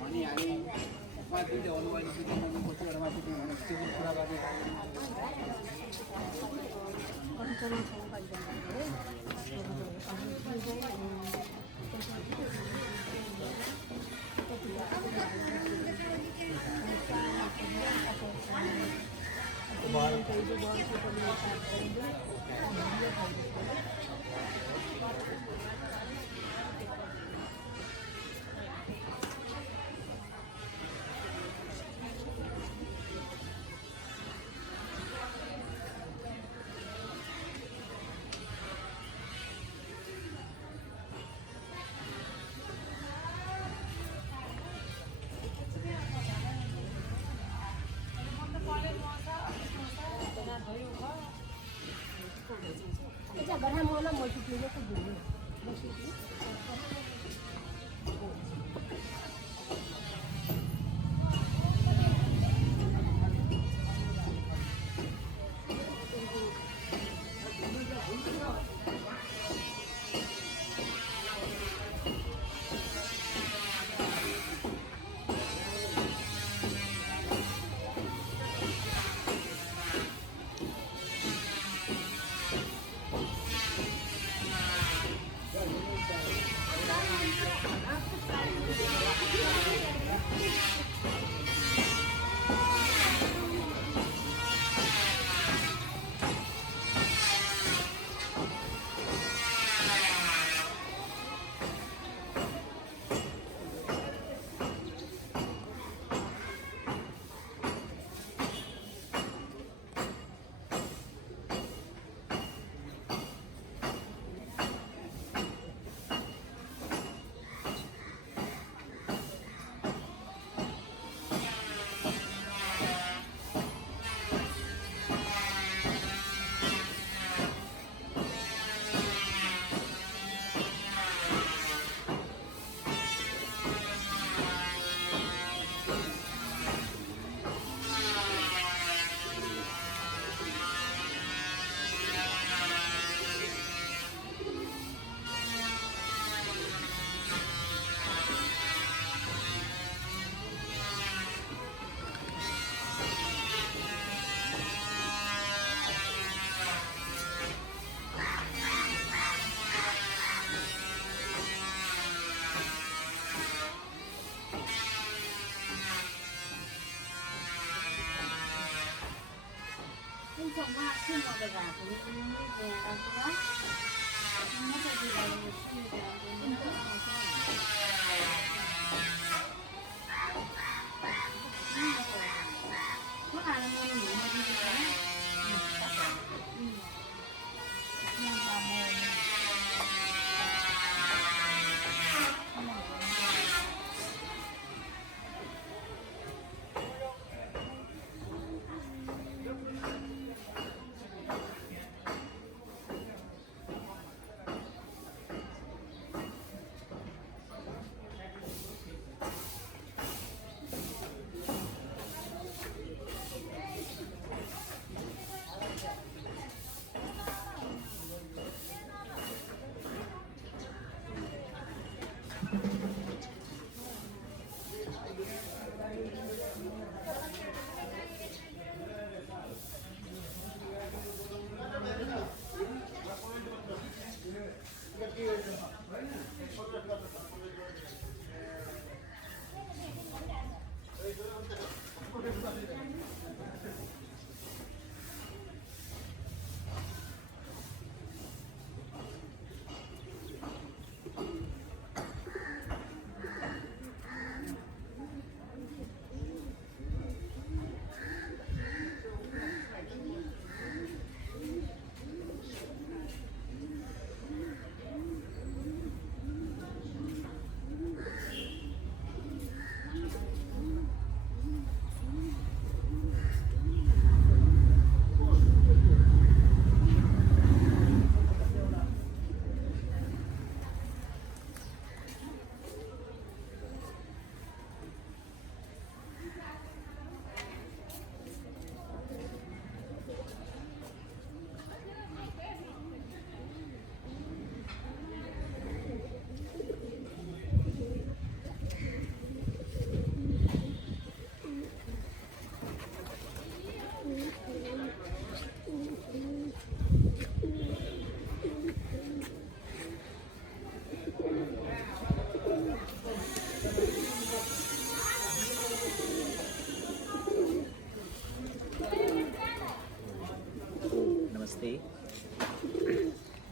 Money, I mean, my video on one video, my अच्छा बड़ा मोला मल्टीप्लेयर को बोलो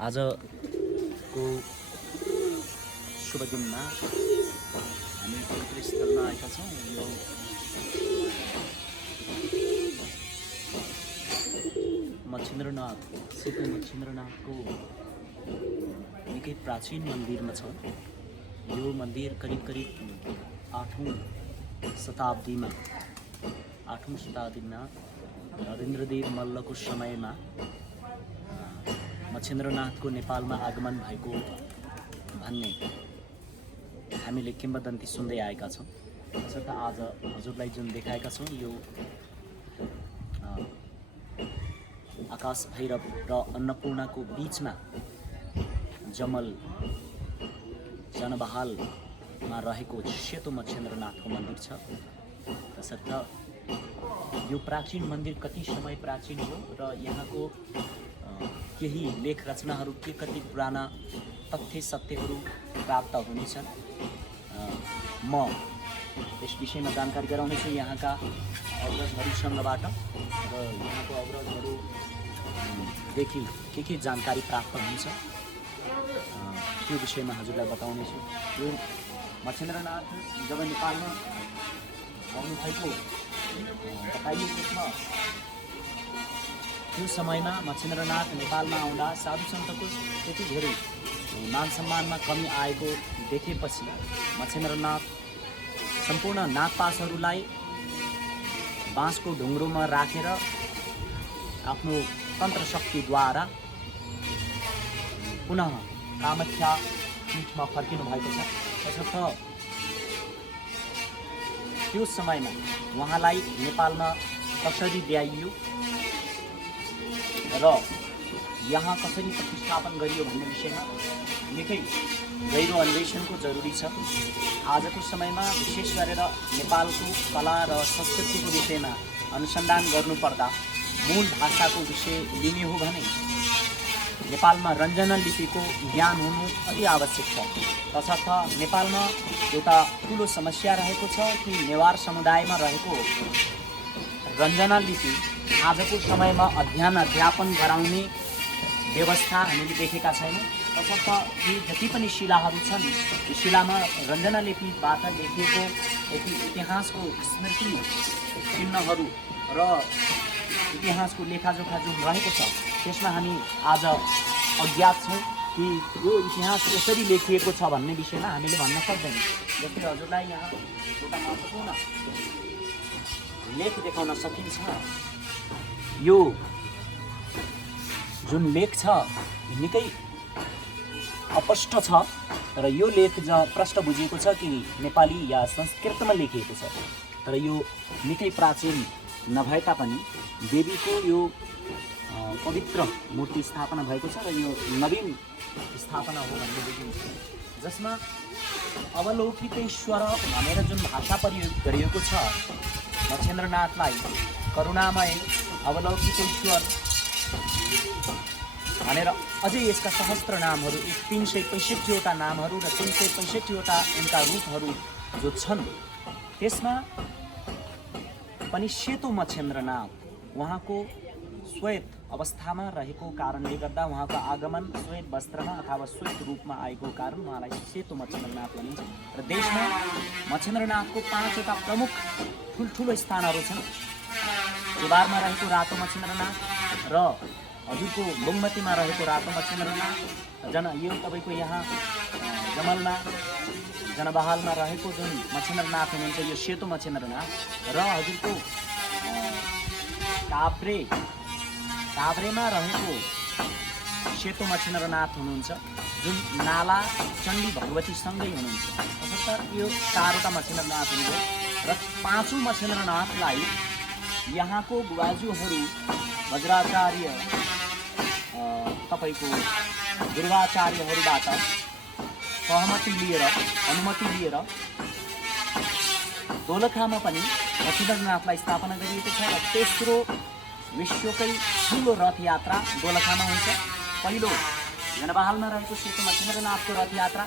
आजको शुभ दिनमा हामी पवित्र स्थलमा आएका छौँ। यो मच्छिन्द्रनाथ सेतु मच्छिन्द्रनाथको निकै प्राचीन मन्दिरमा छ। यो मन्दिर करिब 8औं शताब्दीमा नरेन्द्रदेव मल्लको समयमा मच्छिन्द्रनाथको नेपालमा आगमन भएको भन्ने हामीले किम्वदन्ती सुन्दै आएका छौँ। त्यसर्थ आज हजुरलाई जुन देखाएका छौँ यो आकाश भैरव र अन्नपूर्णाको बिचमा जमल जनबहालमा रहेको सेतो मच्छिन्द्रनाथको मन्दिर छ। त्यसर्थ यो प्राचीन मन्दिर कति समय प्राचीन हो र यहाँको केही लेख रचनाहरू के कति पुराना तथ्य सत्यहरू प्राप्त हुनेछन् म यस विषयमा जानकारी गराउनेछु यहाँका अग्रजहरूसँगबाट र यहाँको अग्रजहरूदेखि के जानकारी प्राप्त हुन्छ त्यो विषयमा हजुरलाई बताउनेछु। यो मच्छिन्द्रनाथ जब नेपालमा आउनु भएको बताइएको छ त्यो समयमा मच्छिन्द्रनाथ नेपालमा आउँदा साधु सन्तको त्यति धेरै मान सम्मानमा कमी आएको देखेपछि मच्छिन्द्रनाथ सम्पूर्ण नागपासहरूलाई बाँसको ढुङ्ग्रोमा राखेर आफ्नो तन्त्र शक्तिद्वारा पुनः कामाख्या पीठमा फर्किनु भएको छ। त्यसर्थ त्यो समयमा उहाँलाई नेपालमा कसरी ल्याइयो र यहाँ कसरी प्रतिस्थापन गरियो भन्ने विषयमा निकै गहिरो अन्वेषणको जरुरी छ। आजको समयमा विशेष गरेर नेपालको कला र संस्कृतिको विषयमा अनुसन्धान गर्नुपर्दा मूल भाषाको विषय लिने हो भने नेपालमा रञ्जना लिपिको ज्ञान हुनु अति आवश्यक छ। तसर्थ नेपालमा एउटा ठुलो समस्या रहेको छ कि नेवार समुदायमा रहेको रञ्जना लिपि आजको समयमा अध्यापन गराउने व्यवस्था हामीले देखेका छैनौँ। तसर्थ यी जति पनि शिलाहरू छन् यो शिलामा रञ्जना लिपिबाट लेखिएको इतिहासको स्मृति चिन्हहरू र इतिहासको लेखाजोखा जुन रहेको छ त्यसमा हामी आज अज्ञात छौँ कि यो इतिहास यसरी लेखिएको छ भन्ने विषयमा हामीले भन्न सक्दैनौँ। जस्तै हजुरलाई यहाँ एउटा महत्त्वपूर्ण लेख देखाउन सकिन्छ। यो जुन लेख छ निकै अस्पष्ट छ तर यो लेख प्रष्ट बुझिएको छ कि नेपाली या संस्कृतमा लेखिएको छ। तर यो निकै प्राचीन नभए तापनि देवीको यो पवित्र मूर्ति स्थापना भएको छ र यो नवीन स्थापना हो भन्ने बुझिन्छ। जसमा अवलोकितेश्वर भनेर जुन भाषा प्रयोग गरिएको छ मच्छिन्द्रनाथलाई करुणामय अवलोकितेश्वर भनेर अझै यसका सहस्त्र नामहरू 365वटा नामहरू र 365वटा उनका रूपहरू जो छन् त्यसमा पनि सेतो मच्छिन्द्रनाथ उहाँको श्वेत अवस्थामा रहेको कारणले गर्दा उहाँको आगमन श्वेत वस्त्रमा अथवा श्वेत रूपमा आएको कारण उहाँलाई सेतो मच्छिन्द्रनाथ भनिन्छ। र देशमा मच्छिन्द्रनाथको 5वटा प्रमुख ठुल्ठुलो स्थानहरू छन्। कुबारमा रहेको रातो मच्छिन्द्रनाथ र हजुरको बुङमतीमा रहेको रातो मच्छिन्द्रनाथ यो तपाईँको यहाँ जमलमा जनबहालमा रहेको जुन मच्छिन्द्रनाथ हुनुहुन्छ यो सेतो मच्छिन्द्रनाथ र हजुरको काभ्रेमा रहेको सेतो मच्छिन्द्रनाथ हुनुहुन्छ जुन नाला चण्डी भगवतीसँगै हुनुहुन्छ। तसर्थ यो 4वटा मच्छिन्द्रनाथ हुनुभयो र 5औं मच्छिन्द्रनाथलाई यहाँको बुबाजुहरू वज्राचार्य तपाईँको गुरुवाचार्यहरूबाट अनुमति लिएर दोलखामा पनि मच्छिन्द्रनाथलाई स्थापना गरिएको छ र तेस्रो विश्वकै ठुलो रथयात्रा दोलखामा हुन्छ। पहिलो जनबहालमा रहेको सेतो मच्छिन्द्रनाथको रथयात्रा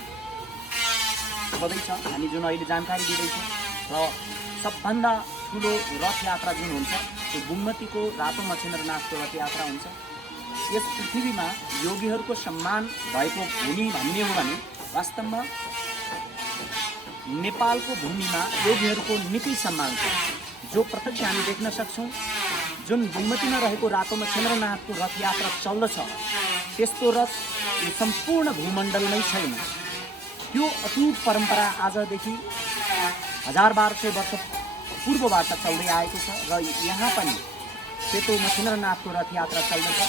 छँदैछ हामी जुन अहिले जानकारी दिँदैछौँ र सबभन्दा ठुलो रथयात्रा जुन हुन्छ त्यो बुङमतीको रातो मच्छिन्द्रनाथको रथयात्रा हुन्छ। यस पृथ्वीमा योगीहरूको सम्मान भएको भूमि भन्ने हो भने वास्तवमा नेपालको भूमिमा योगीहरूको निकै सम्मान छ, जो प्रत्यक्ष हामी देख्न सक्छौँ। जुन गुम्बतीमा रहेको रातो मच्छेन्द्रनाथको रथ यात्रा चल्दछ, त्यस्तो रथ यो सम्पूर्ण भूमण्डलमै छैन। त्यो अटुट परम्परा आजदेखि 1000-1200 वर्ष पूर्वबाट चल्दै आएको छ र यहाँ पनि सेतो मच्छेन्द्रनाथको रथ यात्रा चल्दछ।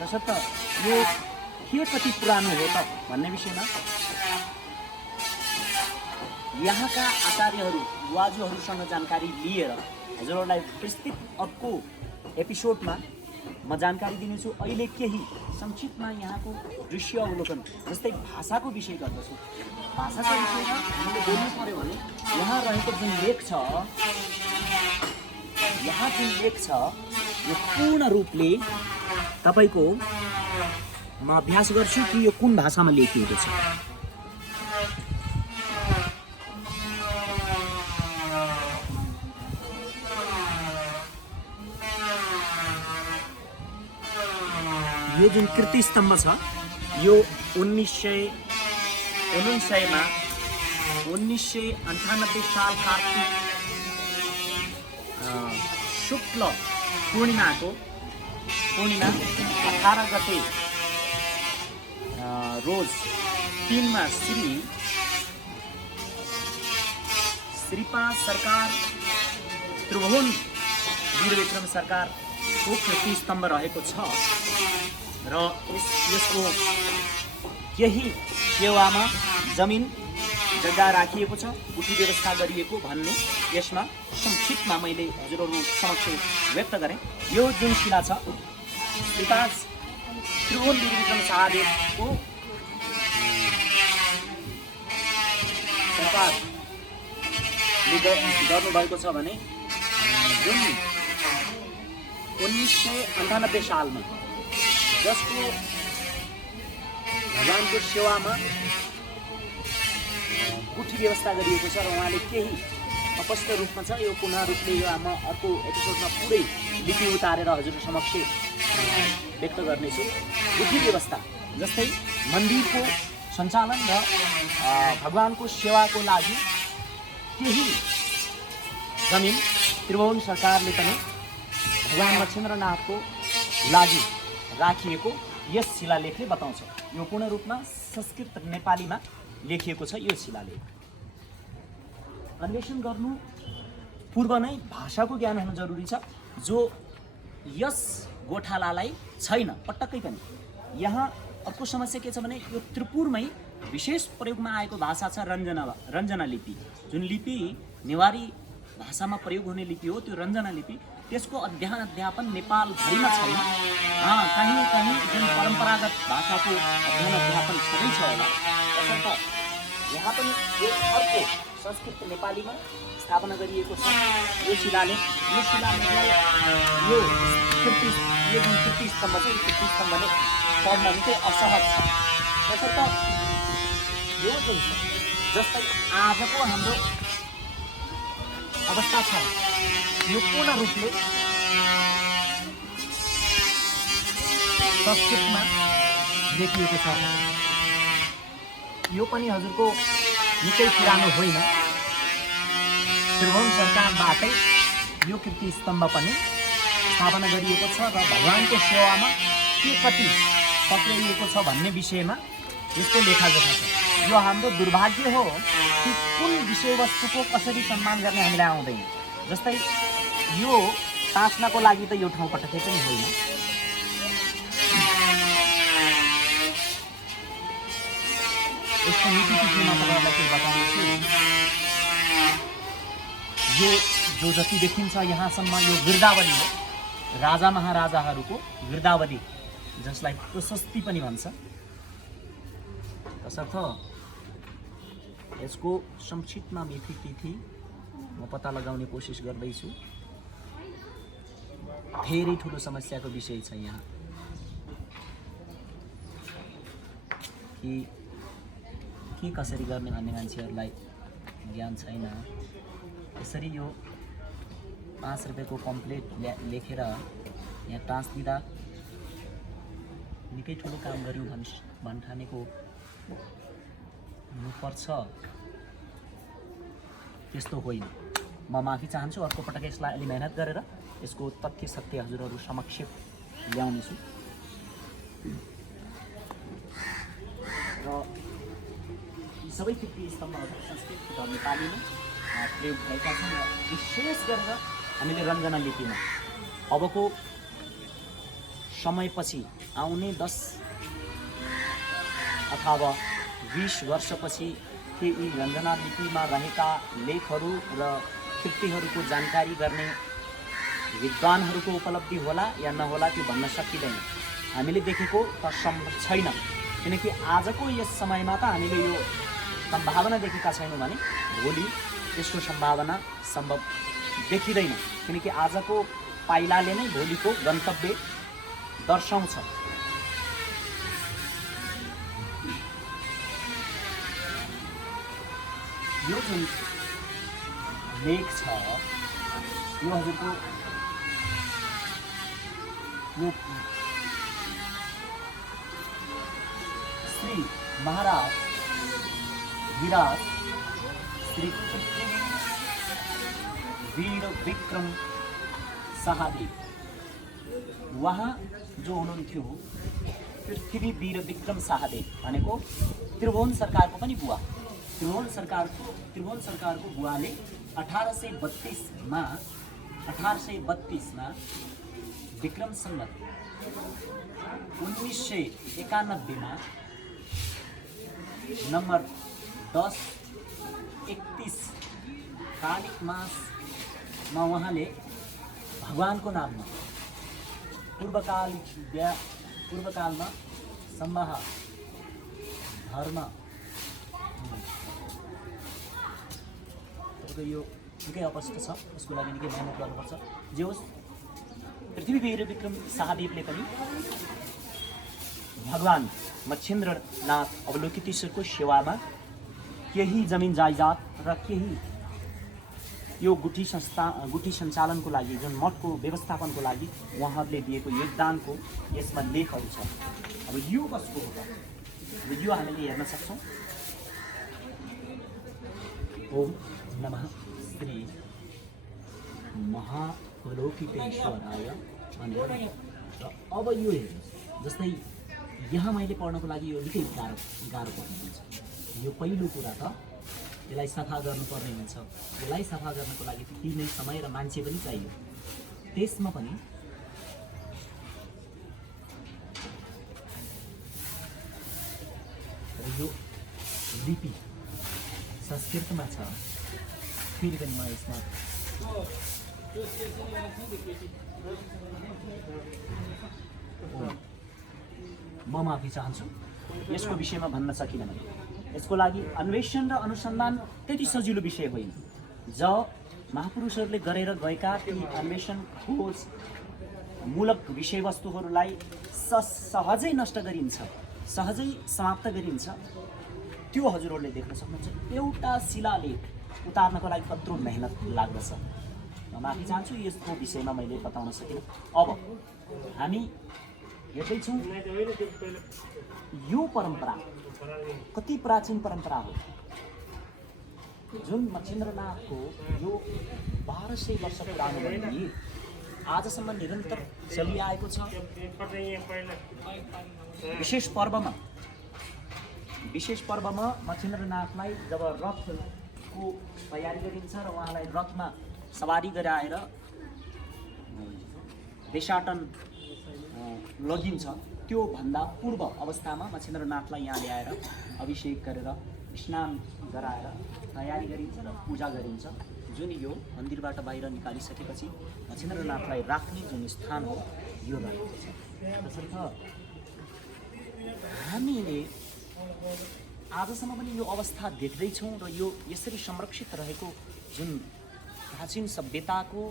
तसर्थ यो के कति पुरानो हो त भन्ने विषयमा यहाँका आचार्यहरू बुवाजुहरूसँग जानकारी लिएर हजुरहरूलाई विस्तृत अर्को एपिसोडमा म जानकारी दिनेछु। अहिले केही संक्षिप्तमा यहाँको दृश्य अवलोकन, जस्तै भाषाको विषय गर्दछु। भाषाको विषयमा हामीले बोल्नु पर्यो भने यहाँ रहेको जुन लेख छ, यो पूर्ण रूपले तपाईँको म अभ्यास गर्छु कि यो कुन भाषामा लेखिएको छ। यो जुन कीर्ति स्तम्भ छ, यो 1998 साल कार्तिक शुक्ल पूर्णिमा 18 गते रोज 3 मा श्रीपा सरकार त्रिभुवन वीरविक्रम सरकारको कीर्ति स्तम्भ रहेको छ र यसको केही सेवामा जमिन जग्गा राखिएको छ, उठी व्यवस्था गरिएको भन्ने यसमा संक्षिप्तमा मैले हजुरहरू समक्ष व्यक्त गरेँ। यो जुन शिला छ, श्रीपा त्रिभुवन वीरविक्रम शाहदेवको सरकारले गर्नुभएको छ भने जुन 1998 सालमा जसको भगवानको सेवामा उठी व्यवस्था गरिएको छ र उहाँले केही अपस्थ रूपमा छ, यो पुनः रूपले यो म अर्को एपिसोडमा पुरै लिपि उतारेर हजुर समक्ष व्यक्त गर्नेछु। उठी व्यवस्था जस्तै मन्दिरको सञ्चालन र भगवानको सेवाको लागि केही जमिन त्रिभुवन सरकारले पनि भगवान मच्छेन्द्रनाथको लागि राखिएको यस शिलालेखले बताउँछ। यो पूर्ण रूपमा संस्कृत नेपालीमा लेखिएको छ। यो शिलालेख अन्वेषण गर्नु पूर्व नै भाषाको ज्ञान हुनु जरुरी छ, जो यस गोठालालाई छैन पटक्कै पनि। यहाँ अर्को समस्या के छ भने यो त्रिपुरमै विशेष प्रयोगमा आएको भाषा छ रञ्जना लिपि। जुन लिपि नेवारी भाषामा प्रयोग हुने लिपि हो, त्यो रञ्जना लिपि, त्यसको अध्ययन-अध्यापन नेपालभरिमा छैन। कहीँ कहीँ जुन परम्परागत भाषाको अध्ययन-अध्यापन छँदैछ होला, तसर्थ यहाँ पनि एक अर्को संस्कृत नेपालीमा स्थापना गरिएको छ यो शिलालेख। यो शिलालेखलाई यो जुन कीर्ति स्तम्भ छ, यो कीर्ति स्तम्भले पढ्न निकै असहज छ। तसर्थ यो जुन छ, जस्तै आजको हाम्रो अवस्था छ, यो पूर्ण रूपले संस्कृतमा लेखिएको छ। यो पनि हजुरको निकै पुरानो होइन, त्रिभुवन सरकारबाटै यो कीर्ति स्तम्भ पनि स्थापना गरिएको छ र भगवानको सेवामा के कति पक्रिएको छ भन्ने विषयमा यसको लेखाजोखा छ। यो हाम्रो दुर्भाग्य हो कि कुन विषयवस्तुको कसरी सम्मान गर्ने हामीलाई आउँदैन। जस्तै यो टाँच्नको लागि त यो ठाउँ पटक्कै पनि होइन। यसको नीति-तिथिमा तपाईँहरूलाई केही बताउनेछु। यो जो जति देखिन्छ यहाँसम्म यो गिर्दावली हो, राजा महाराजाहरूको गिर्दावली, जसलाई प्रशस्ति पनि भन्छ। तसर्थ यसको संक्षिप्तमा मिति तिथि म पत्ता लगाउने कोसिस गर्दैछु। धेरै ठुलो समस्याको विषय छ यहाँ कि कसरी गर्ने भन्ने मान्छेहरूलाई ज्ञान छैन। यसरी यो 5 रुपियाँको कम्प्लेट लेखेर यहाँ टाँच्दिँदा निकै ठुलो काम गर्यो भन्ठानेको हुनुपर्छ त्यस्तो होइन। म माफी चाहन्छु। अर्को पटक यसलाई अलि मेहनत गरेर यसको तथ्य सत्य हजुरहरू समक्ष ल्याउनेछु। र यी सबै कृति स्तम्भहरू संस्कृत र नेपालीमा प्रयोग भएका छन् र विशेष गरेर हामीले रञ्जना लिपिमा अबको समयपछि आउने 10 अथवा 20 वर्षपछि के यी रञ्जना लिपिमा रहेका लेखहरू र कृतिहरूको जानकारी गर्ने विद्वानहरूको उपलब्धि होला या नहोला त्यो भन्न सकिँदैन। हामीले देखेको त सम्भव छैन, किनकि आजको यस समयमा त हामीले यो सम्भावना देखेका छैनौँ भने भोलि त्यसको सम्भावना सम्भव देखिँदैन, किनकि आजको पाइलाले नै भोलिको गन्तव्य दर्शाउँछ। यो जुन लेख छ यो हजुरको यो श्री महाराज विराज श्री वीर विक्रम शाहदेव उहाँ जो हुनुहुन्थ्यो पृथ्वी वीर विक्रम शाहदेव भनेको त्रिभुवन सरकारको पनि बुवा। त्रिभुवन सरकारको बुवाले 1832 मा विक्रम संवत 1991 मा नम्बर 10-31 कार्तिक मासमा उहाँले भगवानको नाममा पूर्वकालमा सम्वाह धर्म यो निकै अपष्ट छ, यसको लागि निकै मेहनत गर्नुपर्छ। जे होस् पृथ्वी वीर विक्रम शाहदेवले पनि भगवान मच्छिन्द्रनाथ अवलोकितेश्वरको सेवामा केही जमिन जायदाद र केही यो गुठी सञ्चालनको लागि जुन मठको व्यवस्थापनको लागि उहाँहरूले दिएको योगदानको यसमा लेखहरू छ। अब यो कसको हो त? यो हामीले हेर्न सक्छौँ। ओम नमः श्री महाअवलोकितेश्वराय भनेर। र अब यो हेर्नुहोस्, जस्तै यहाँ मैले पढ्नको लागि यो निकै गाह्रो पर्नुहुन्छ। यो पहिलो कुरा त यसलाई सफा गर्नुपर्ने हुन्छ। यसलाई सफा गर्नको लागि त्यति नै समय र मान्छे पनि चाहियो। त्यसमा पनि यो लिपि संस्कृतमा छ। फेरि पनि म यसमा म माफी चाहन्छु, यसको विषयमा भन्न सकिनँ मैले। यसको लागि अन्वेषण र अनुसन्धान त्यति सजिलो विषय होइन। महापुरुषहरूले गरेर गएका ती अन्वेषण खोज मूलक विषयवस्तुहरूलाई सहजै नष्ट गरिन्छ, सहजै समाप्त गरिन्छ। त्यो हजुरहरूले देख्न सक्नुहुन्छ। एउटा शिलालेख उतार्नको लागि कत्रो मेहनत लाग्दछ। म माफी चाहन्छु, यसको विषयमा मैले बताउन सकिनँ। अब हामी हेर्दैछौँ यो परम्परा कति प्राचीन परम्परा हो, जुन मच्छिन्द्रनाथको यो 1200 वर्ष पुरानो पनि आजसम्म निरन्तर चलिआएको छ। विशेष पर्वमा मच्छिन्द्रनाथलाई जब रथको तयारी गरिन्छ र उहाँलाई रथमा सवारी गराएर देशाटन लगिन्छ, त्यो भन्दा पूर्व अवस्थामा मच्छिन्द्रनाथलाई यहाँ ल्याएर अभिषेक गरेर स्नान गराएर तयारी गरिन्छ र पूजा गरिन्छ। जुन यो मन्दिरबाट बाहिर निकालिसकेपछि मच्छिन्द्रनाथलाई राख्ने जुन स्थान हो यो रहेको छ। तसर्थ हामीले आजसम्म पनि यो अवस्था देख्दैछौँ र यो यसरी संरक्षित रहेको जुन प्राचीन सभ्यताको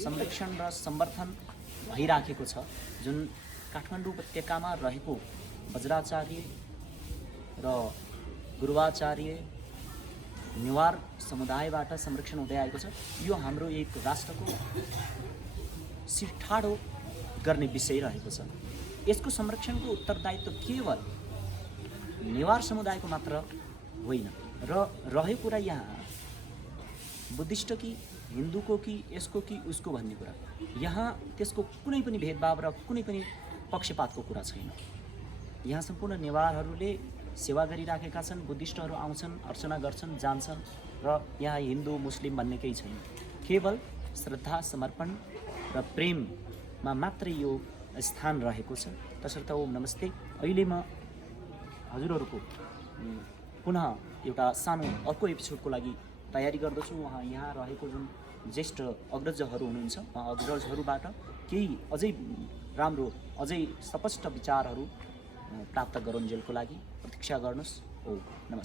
संरक्षण र संवर्धन भइराखेको छ। जुन काठमाडौँ उपत्यकामा रहेको वज्राचार्य र गुरुवाचार्य नेवार समुदायबाट संरक्षण हुँदै आएको छ। यो हाम्रो एक राष्ट्रको शिर ठाडो गर्ने विषय रहेको छ। यसको संरक्षणको उत्तरदायित्व केवल नेवार समुदायको मात्र होइन र रह्यो कुरा यहाँ बुद्धिस्ट कि हिन्दूको कि यसको कि उसको भन्ने कुरा, यहाँ त्यसको कुनै पनि भेदभाव र कुनै पनि पक्षपातको कुरा छैन। यहाँ सम्पूर्ण नेवारहरूले सेवा गरिराखेका छन्, बुद्धिस्टहरू आउँछन्, अर्चना गर्छन्, जान्छन् र यहाँ हिन्दू मुस्लिम भन्ने केही छैन। केवल श्रद्धा, समर्पण र प्रेममा मात्रै यो स्थान रहेको छ। तसर्थ ओम नमस्ते। अहिले म हजुरहरूको पुनः एउटा सानो अर्को एपिसोडको लागि तयारी गर्दछु। उहाँ यहाँ रहेको जुन ज्येष्ठ अग्रजहरू हुनुहुन्छ, उहाँ अग्रजहरूबाट केही अझै राम्रो, अझै स्पष्ट विचारहरू प्राप्त गरुन्जेलको लागि प्रतीक्षा गर्नुहोस्। ओम नमस्ते।